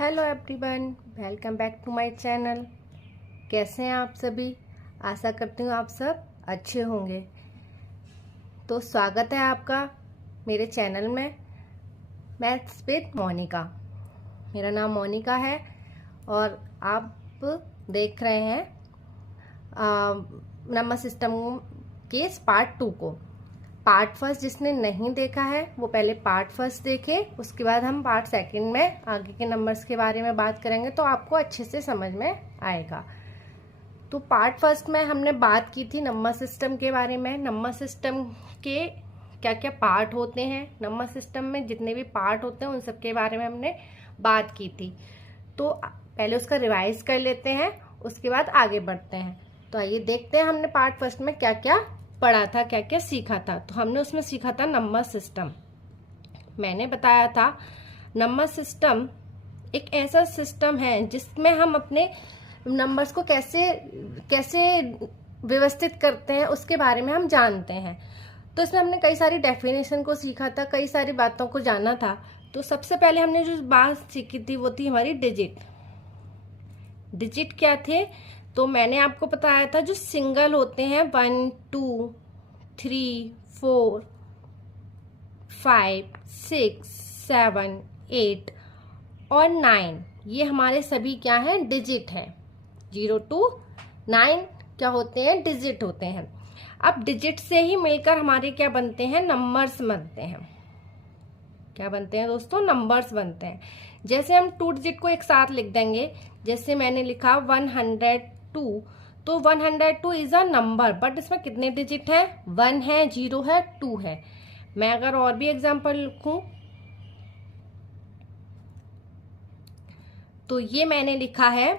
Hello everyone, welcome back to my channel. कैसे हैं आप सभी? आशा करती हूँ आप सब अच्छे होंगे। तो स्वागत है आपका मेरे चैनल में मैथ्स विद मोनिका। मेरा नाम मोनिका है और आप देख रहे हैं नंबर सिस्टम के पार्ट 2 को। पार्ट फर्स्ट जिसने नहीं देखा है वो पहले पार्ट फर्स्ट देखे, उसके बाद हम पार्ट सेकंड में आगे के नंबर्स के बारे में बात करेंगे तो आपको अच्छे से समझ में आएगा। तो पार्ट फर्स्ट में हमने बात की थी नंबर सिस्टम के बारे में। नंबर सिस्टम के क्या क्या पार्ट होते हैं, नंबर सिस्टम में जितने भी पार्ट होते हैं उन सब के बारे में हमने बात की थी। तो पहले उसका रिवाइज कर लेते हैं, उसके बाद आगे बढ़ते हैं। तो आइए देखते हैं हमने पार्ट फर्स्ट में क्या क्या पढ़ा था, क्या क्या सीखा था। तो हमने उसमें सीखा था नंबर सिस्टम। मैंने बताया था नंबर सिस्टम एक ऐसा सिस्टम है जिसमें हम अपने नंबर्स को कैसे कैसे व्यवस्थित करते हैं उसके बारे में हम जानते हैं। तो इसमें हमने कई सारी डेफिनेशन को सीखा था, कई सारी बातों को जाना था। तो सबसे पहले हमने जो बात सीखी थी वो थी हमारी डिजिट। डिजिट क्या थे? तो मैंने आपको बताया था जो सिंगल होते हैं 1 2 3 4 5 6 7 8 और 9, ये हमारे सभी क्या हैं? डिजिट है। 0 to 9 क्या होते हैं? डिजिट होते हैं। अब डिजिट से ही मिलकर हमारे क्या बनते हैं? नंबर्स बनते हैं। क्या बनते हैं दोस्तों? नंबर्स बनते हैं। जैसे हम 2 डिजिट को एक साथ लिख देंगे, जैसे मैंने लिखा 102, तो 102 इज अ नंबर, बट इसमें कितने डिजिट है? 1 है, 0 है, 2 है। मैं अगर और भी एग्जांपल लिखूं तो ये मैंने लिखा है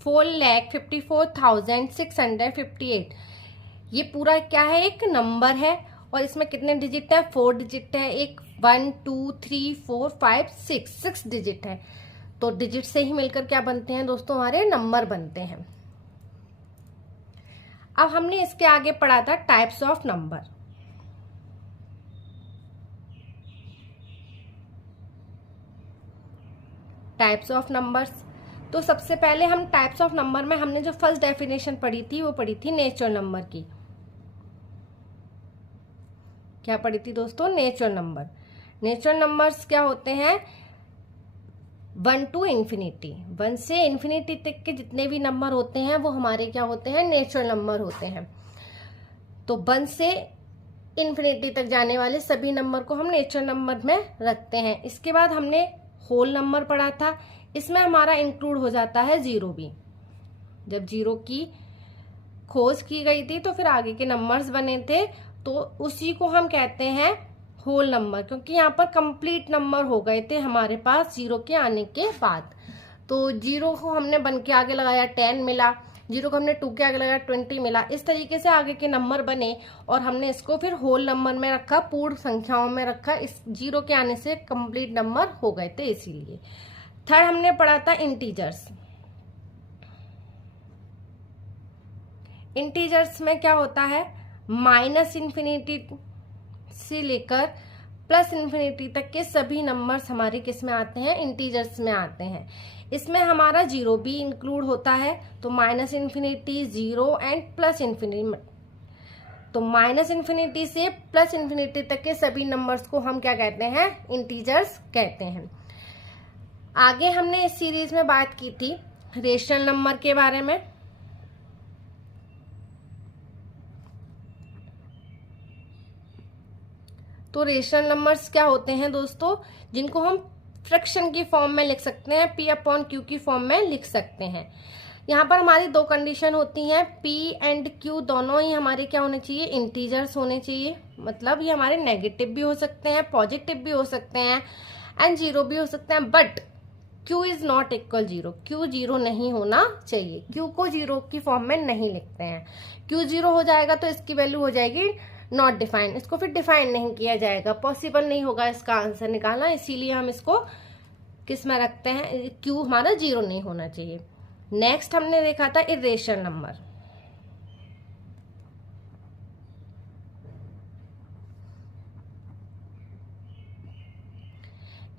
4,54,658। ये पूरा क्या है? एक नंबर है और इसमें कितने डिजिट है? 4 डिजिट है। एक 1 2 3 4 5 6 डिजिट है। तो डिजिट से ही मिलकर क्या बनते हैं दोस्तों? हमारे नंबर बनते हैं। अब हमने इसके आगे पढ़ा था types of number. Types of numbers. तो सबसे पहले हम टाइप्स ऑफ नंबर में हमने जो फर्स्ट डेफिनेशन पढ़ी थी वो पढ़ी थी नेचुरल नंबर की। क्या पढ़ी थी दोस्तों? Natural number. नेचुरल नंबर्स क्या होते हैं? 1 to इंफिनिटी, 1 से इंफिनिटी तक के जितने भी नंबर होते हैं वो हमारे क्या होते हैं? नेचुरल नंबर होते हैं। तो 1 से इंफिनिटी तक जाने वाले सभी नंबर को हम नेचुरल नंबर में रखते हैं। इसके बाद हमने होल नंबर पढ़ा था। इसमें हमारा इंक्लूड हो जाता है 0 भी। जब 0 की खोज की गई थी तो फिर आगे के नंबर्स बने थे, तो उसी को हम कहते हैं होल नंबर, क्योंकि यहाँ पर कंप्लीट नंबर हो गए थे हमारे पास 0 के आने के बाद। तो 0 को हमने 1 के आगे लगाया 10 मिला, 0 को हमने 2 के आगे लगाया 20 मिला। इस तरीके से आगे के नंबर बने और हमने इसको फिर होल नंबर में रखा, पूर्ण संख्याओं में रखा। इस 0 के आने से कंप्लीट नंबर हो गए थे, इसीलिए। थर्ड हमने पढ़ा था इंटीजर्स। इंटीजर्स में क्या होता है? माइनस इन्फिनिटी से लेकर प्लस इन्फिनिटी तक के सभी नंबर्स हमारे किस में आते हैं? इंटीजर्स में आते हैं। इसमें हमारा 0 भी इंक्लूड होता है। तो minus infinity, 0 and plus infinity. तो माइनस इन्फिनिटी से प्लस इन्फिनिटी तक के सभी नंबर्स को हम क्या कहते हैं? इंटीजर्स कहते हैं। आगे हमने इस सीरीज में बात की थी रेशनल नंबर के बारे में। तो रेशनल नंबर्स क्या होते हैं दोस्तों? जिनको हम फ्रैक्शन की फॉर्म में लिख सकते हैं, P/Q की फॉर्म में लिख सकते हैं। यहाँ पर हमारी दो कंडीशन होती हैं, P एंड Q दोनों ही हमारे क्या होने चाहिए? इंटीजर्स होने चाहिए। मतलब ये हमारे नेगेटिव भी हो सकते हैं, पॉजिटिव भी हो सकते हैं एंड 0 भी हो सकते हैं, but Q is not equal 0। Q 0 नहीं होना चाहिए। Q को 0 की फॉर्म में नहीं लिखते हैं। Q 0 हो जाएगा तो इसकी वैल्यू हो जाएगी नॉट डिफाइंड। इसको फिर डिफाइन नहीं किया जाएगा, पॉसिबल नहीं होगा इसका आंसर निकालना, इसीलिए हम इसको किस में रखते हैं? Q हमारा 0 नहीं होना चाहिए। नेक्स्ट हमने देखा था इरेशनल नंबर।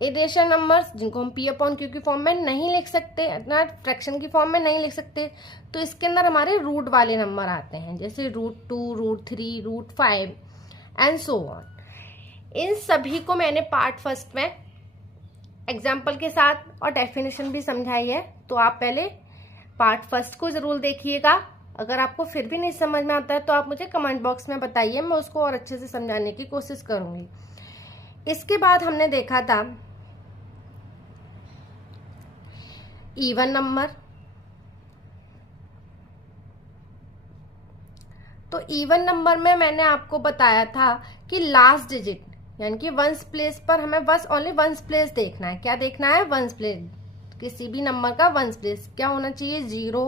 इरेशनल नंबर्स जिनको हम p/q की फॉर्म में नहीं लिख सकते, ना फ्रैक्शन की फॉर्म में नहीं लिख सकते, तो इसके अंदर हमारे रूट वाले नंबर आते हैं, जैसे √2, √3, √5 एंड सो ऑन। इन सभी को मैंने पार्ट फर्स्ट में एग्जाम्पल के साथ और डेफिनेशन भी समझाई है, तो आप पहले पार्ट फर्स्ट को जरूर देखिएगा। अगर आपको फिर भी नहीं समझ में आता है तो आप मुझे कमेंट बॉक्स में बताइए, मैं उसको और अच्छे से समझाने की कोशिश करूंगी। इसके बाद हमने देखा था इवन नंबर। तो इवन नंबर में मैंने आपको बताया था कि लास्ट डिजिट यानी कि वंस प्लेस पर हमें बस ओनली वंस प्लेस देखना है। क्या देखना है? Ones place. किसी भी नंबर का वंस प्लेस क्या होना चाहिए? 0,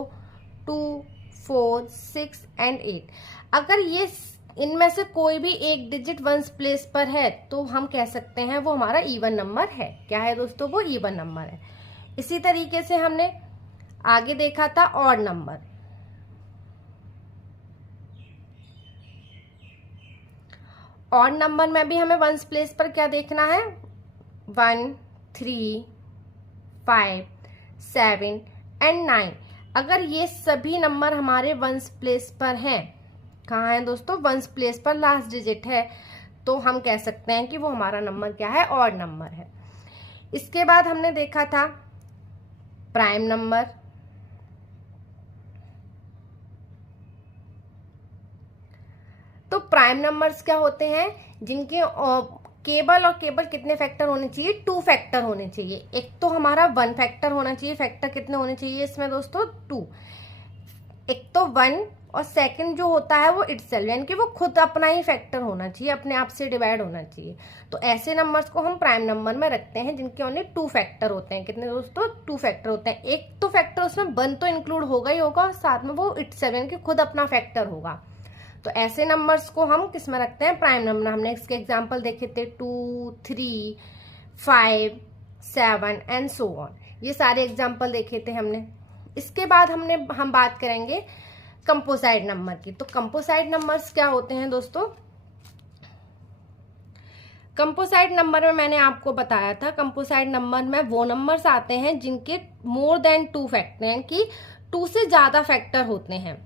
2, 4, 6 एंड 8। अगर ये इनमें से कोई भी एक डिजिट वंस प्लेस पर है तो हम कह सकते हैं वो हमारा इवन नंबर है। क्या है दोस्तों? वो इवन नंबर है। इसी तरीके से हमने आगे देखा था ऑड नंबर। ऑड नंबर में भी हमें वंस प्लेस पर क्या देखना है? 1, 3, 5, 7 एंड 9। अगर ये सभी नंबर हमारे वंस प्लेस पर हैं, कहाँ है दोस्तों? वंस प्लेस पर लास्ट डिजिट है, तो हम कह सकते हैं कि वो हमारा नंबर क्या है? ऑड नंबर है। इसके बाद हमने देखा था प्राइम नंबर। तो प्राइम नंबर्स क्या होते हैं? जिनके केवल और केवल कितने फैक्टर होने चाहिए? 2 फैक्टर होने चाहिए। एक तो हमारा 1 फैक्टर होना चाहिए। फैक्टर कितने होने चाहिए इसमें दोस्तों? 2। एक तो 1 और सेकंड जो होता है वो इटसेल्फ, यानी कि वो खुद अपना ही फैक्टर होना चाहिए, अपने आप से डिवाइड होना चाहिए। तो ऐसे नंबर्स को हम प्राइम नंबर में रखते हैं जिनके ओनली 2 फैक्टर होते हैं। कितने दोस्तों? 2 फैक्टर होते हैं। एक तो फैक्टर उसमें 1 तो इंक्लूड होगा ही होगा, साथ में वो इटसेल्फ यानी कि खुद अपना फैक्टर होगा। तो ऐसे नंबर्स को हम किस में रखते हैं? Prime number. हमने इसके एग्जांपल देखे थे 2, 3, 5, 7 एंड सो ऑन। ये सारे एग्जांपल देखे थे हमने। इसके बाद हम बात करेंगे कंपोसाइट नंबर की। तो कंपोसाइट नंबर्स क्या होते हैं दोस्तों? कंपोसाइट नंबर में मैंने आपको बताया था, कंपोसाइट नंबर में वो नंबर्स आते हैं जिनके मोर देन 2 फैक्टर यानी कि 2 से ज्यादा फैक्टर होते हैं।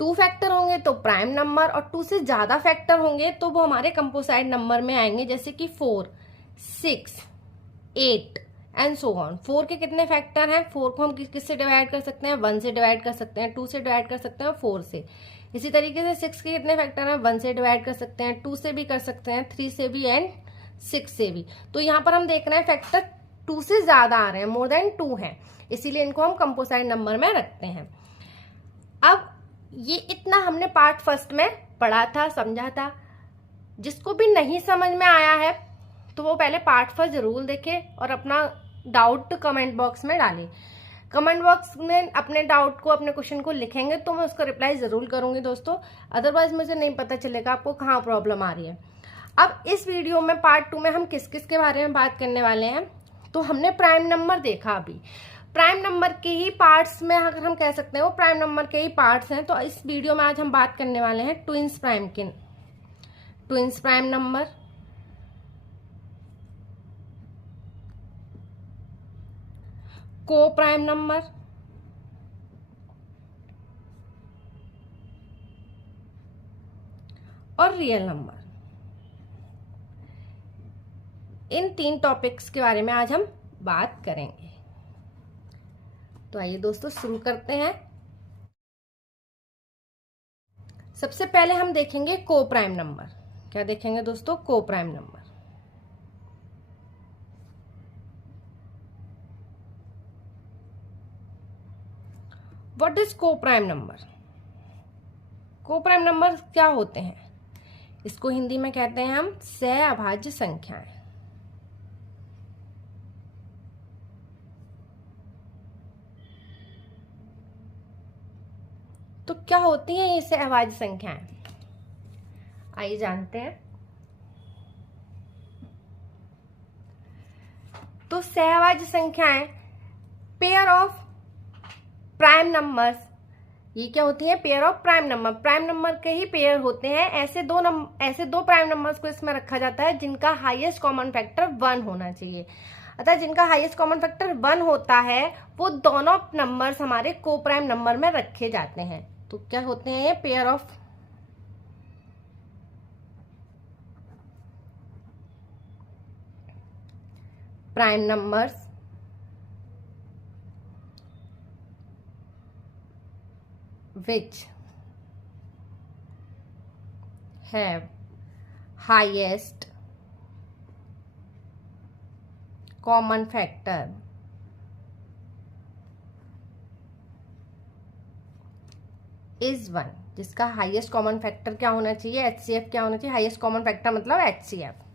2 फैक्टर होंगे तो प्राइम नंबर, और 2 से ज्यादा फैक्टर होंगे तो वो हमारे कंपोसाइट नंबर में आएंगे, जैसे कि 4, 6, 8 एंड सो ऑन। 4 के कितने फैक्टर हैं? 4 को हम किससे डिवाइड कर सकते हैं? 1 से डिवाइड कर सकते हैं, 2 से डिवाइड कर सकते हैं, 4 से। इसी तरीके से 6 के कितने फैक्टर हैं? 1 से डिवाइड कर सकते हैं, 2 से भी कर सकते हैं, 3 से भी एंड 6 से भी। तो यहाँ पर हम देख रहे हैं फैक्टर 2 से ज्यादा आ रहे हैं, मोर देन 2 हैं, इसीलिए इनको हम कंपोसाइट नंबर में रखते हैं। अब ये इतना हमने पार्ट फर्स्ट में पढ़ा था, समझा था। जिसको भी नहीं समझ में आया है तो वो पहले पार्ट फर्स्ट जरूर देखे और अपना डाउट कमेंट बॉक्स में डाले। कमेंट बॉक्स में अपने डाउट को, अपने क्वेश्चन को लिखेंगे तो मैं उसका रिप्लाई जरूर करूंगी दोस्तों, अदरवाइज मुझे नहीं पता चलेगा आपको कहाँ प्रॉब्लम आ रही है। अब इस वीडियो में पार्ट 2 में हम किस किस के बारे में बात करने वाले हैं? तो हमने प्राइम नंबर देखा। अभी प्राइम नंबर के ही पार्ट्स में अगर हम कह सकते हैं वो प्राइम नंबर के ही पार्ट्स हैं। तो इस वीडियो में आज हम बात करने वाले हैं ट्विंस प्राइम के। ट्विंस प्राइम नंबर, को प्राइम नंबर, और रियल नंबर। इन 3 टॉपिक्स के बारे में आज हम बात करेंगे। तो आइए दोस्तों शुरू करते हैं। सबसे पहले हम देखेंगे को प्राइम नंबर। क्या देखेंगे दोस्तों? को प्राइम नंबर। व्हाट इज को प्राइम नंबर? को प्राइम नंबर क्या होते हैं? इसको हिंदी में कहते हैं हम सहअभाज्य संख्याएं। तो क्या होती हैं ये सहअभाज्य संख्याएं? आइए जानते हैं। तो सहअभाज्य संख्याएं पेयर ऑफ प्राइम नंबर्स ये क्या होती है? Pair of prime number. Prime number के ही पेयर होते हैं। ऐसे दो प्राइम नंबर्स को इसमें रखा जाता है जिनका हाईएस्ट कॉमन फैक्टर 1 होना चाहिए। अतः जिनका हाईएस्ट कॉमन फैक्टर 1 होता है वो दोनों नंबर्स हमारे को प्राइम नंबर में रखे जाते हैं। तो क्या होते हैं? Pair of prime numbers which have highest common factor is 1। जिसका हाईएस्ट कॉमन फैक्टर क्या होना चाहिए? HCF क्या होना चाहिए? हाईएस्ट कॉमन फैक्टर मतलब HCF।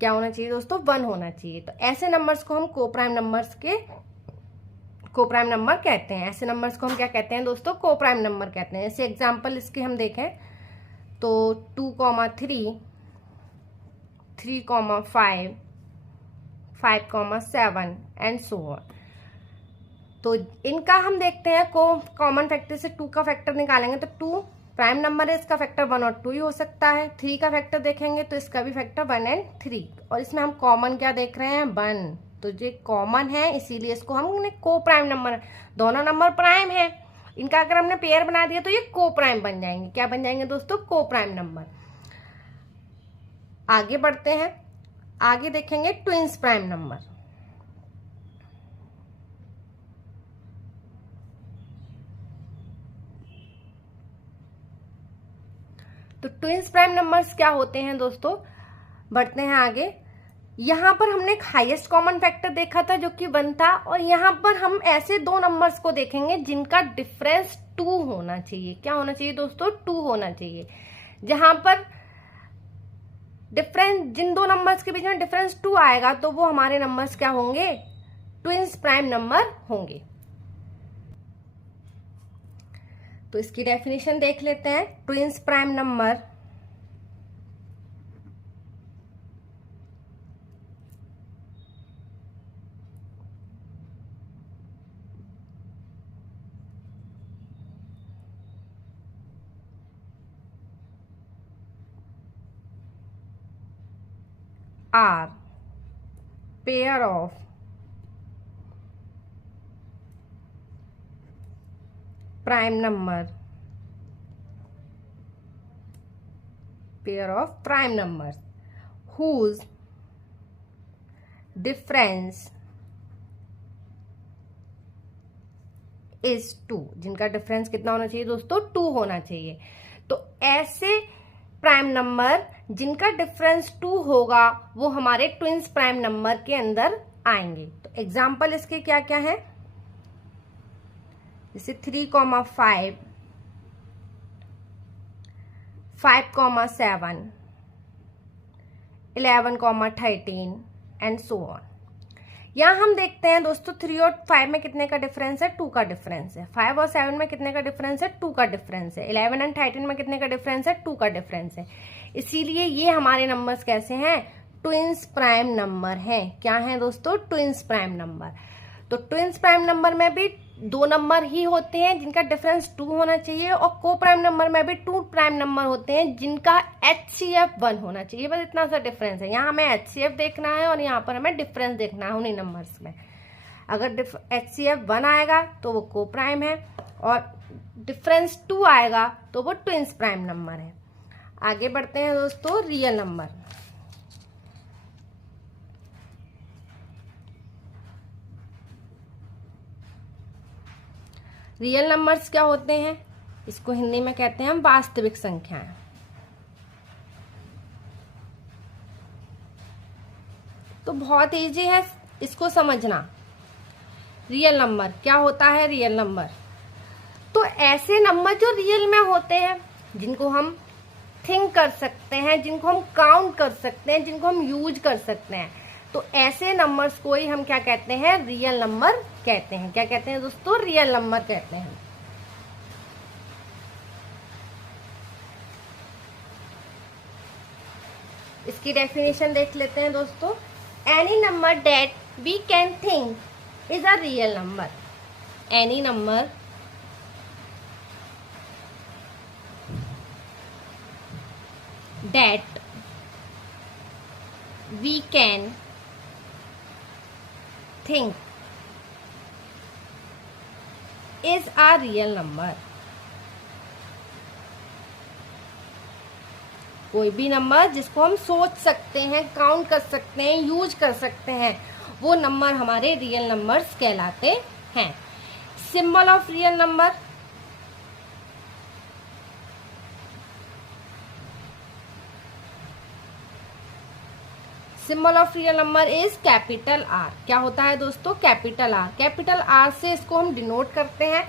क्या होना चाहिए दोस्तों? 1 होना चाहिए। तो ऐसे नंबर्स को हम को प्राइम नंबर कहते हैं। ऐसे नंबर्स को हम क्या कहते हैं दोस्तों? को प्राइम नंबर कहते हैं। जैसे एग्जांपल इसके हम देखें तो 2,3, 3,5, 5,7 एंड सो ऑन। तो इनका हम देखते हैं को कॉमन फैक्टर से 2 का फैक्टर निकालेंगे तो 2 प्राइम नंबर है, इसका फैक्टर 1 और 2 ही हो सकता है। 3 का फैक्टर देखेंगे तो इसका भी फैक्टर 1 एंड 3। और इसमें हम कॉमन क्या देख रहे हैं? 1। तो ये कॉमन है इसीलिए इसको हमने को प्राइम नंबर, दोनों नंबर प्राइम है, इनका अगर हमने पेयर बना दिया तो ये को प्राइम बन जाएंगे। क्या बन जाएंगे दोस्तों? को प्राइम नंबर। आगे बढ़ते हैं, आगे देखेंगे ट्विंस प्राइम नंबर। तो ट्विंस प्राइम नंबर्स क्या होते हैं दोस्तों? बढ़ते हैं आगे। यहां पर हमने एक हाईएस्ट कॉमन फैक्टर देखा था जो कि 1 था, और यहां पर हम ऐसे दो नंबर्स को देखेंगे जिनका डिफरेंस 2 होना चाहिए। क्या होना चाहिए दोस्तों? 2 होना चाहिए। जहां पर डिफरेंस, जिन दो नंबर्स के बीच में डिफरेंस 2 आएगा तो वो हमारे नंबर्स क्या होंगे? ट्विंस प्राइम नंबर होंगे। तो इसकी डेफिनेशन देख लेते हैं। Twins prime number are pair of prime number, pair of prime numbers whose difference is 2। जिनका डिफरेंस कितना होना चाहिए दोस्तों? 2 होना चाहिए। तो ऐसे प्राइम नंबर जिनका डिफरेंस 2 होगा वो हमारे ट्विंस प्राइम नंबर के अंदर आएंगे। तो एग्जाम्पल इसके क्या क्या है? जैसे 3,5, 5,7, 11,13 एंड सो ऑन। यहां हम देखते हैं दोस्तों 3 और 5 में कितने का डिफरेंस है? 2 का डिफरेंस है। 5 और 7 में कितने का डिफरेंस है? 2 का डिफरेंस है। 11 एंड 13 में कितने का डिफरेंस है? 2 का डिफरेंस है। इसीलिए ये हमारे नंबर्स कैसे हैं? ट्विंस प्राइम नंबर हैं। क्या है दोस्तों? Twins prime number. तो ट्विंस प्राइम नंबर में भी 2 नंबर ही होते हैं जिनका डिफरेंस 2 होना चाहिए, और को प्राइम नंबर में भी 2 प्राइम नंबर होते हैं जिनका HCF 1 होना चाहिए। बस इतना सा डिफरेंस है। यहाँ हमें HCF देखना है और यहाँ पर हमें डिफरेंस देखना है उन्हीं नंबर्स में। अगर HCF 1 आएगा तो वो को प्राइम है, और डिफरेंस 2 आएगा तो वो ट्विंस प्राइम नंबर है। आगे बढ़ते हैं दोस्तों, रियल नंबर। रियल नंबर्स क्या होते हैं? इसको हिंदी में कहते हैं हम वास्तविक संख्याएं। तो बहुत इजी है इसको समझना। रियल नंबर क्या होता है? रियल नंबर तो ऐसे नंबर जो रियल में होते हैं, जिनको हम थिंक कर सकते हैं, जिनको हम काउंट कर सकते हैं, जिनको हम यूज कर सकते हैं। तो ऐसे नंबर्स को ही हम क्या कहते हैं? रियल नंबर कहते हैं। क्या कहते हैं दोस्तों? रियल नंबर कहते हैं। इसकी डेफिनेशन देख लेते हैं दोस्तों। Any number that we can think is a real number. Any number that we can think is a real number. कोई भी नंबर जिसको हम सोच सकते हैं, काउंट कर सकते हैं, यूज कर सकते हैं, वो नंबर हमारे रियल नंबर्स कहलाते हैं. Symbol of real number, symbol of real number is capital R. क्या होता है दोस्तों? Capital R. कैपिटल आर से इसको हम डिनोट करते हैं.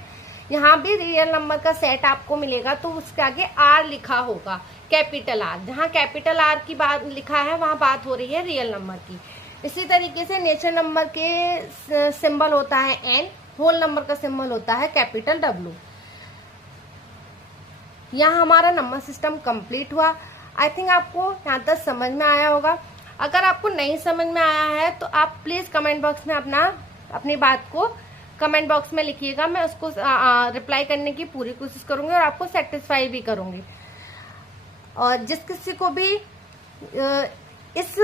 यहाँ भी रियल नंबर का सेट आपको मिलेगा तो उसके आगे आर लिखा होगा, कैपिटल आर. जहाँ कैपिटल आर की बात लिखा है वहाँ बात हो रही है रियल नंबर की. इसी तरीके से नेचर नंबर के सिंबल होता है एन, होल नंबर का सिंबल होता है कैपिटल डब्ल्यू. यहाँ हमारा नंबर सिस्टम कंप्लीट हुआ. आई थिंक आपको यहाँ तक समझ में आया होगा. अगर आपको नहीं समझ में आया है तो आप प्लीज कमेंट बॉक्स में अपनी बात को कमेंट बॉक्स में लिखिएगा. मैं उसको रिप्लाई करने की पूरी कोशिश करूंगी और आपको सेटिस्फाई भी करूंगी. और जिस किसी को भी इस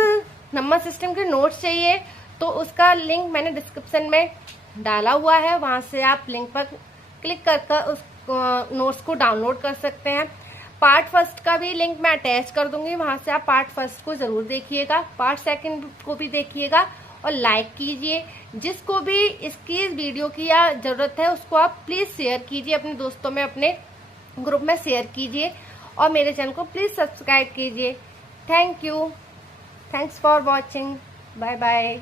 नंबर सिस्टम के नोट्स चाहिए तो उसका लिंक मैंने डिस्क्रिप्शन में डाला हुआ है. वहां से आप लिंक पर क्लिक कर उस नोट्स को डाउनलोड कर सकते हैं. पार्ट फर्स्ट का भी लिंक मैं अटैच कर दूंगी. वहां से आप पार्ट फर्स्ट को जरूर देखिएगा, पार्ट सेकंड को भी देखिएगा और लाइक कीजिए. जिसको भी इसकी वीडियो की या जरूरत है उसको आप प्लीज शेयर कीजिए, अपने दोस्तों में, अपने ग्रुप में शेयर कीजिए और मेरे चैनल को प्लीज सब्सक्राइब कीजिए. Thank you. Thanks for watching. Bye bye.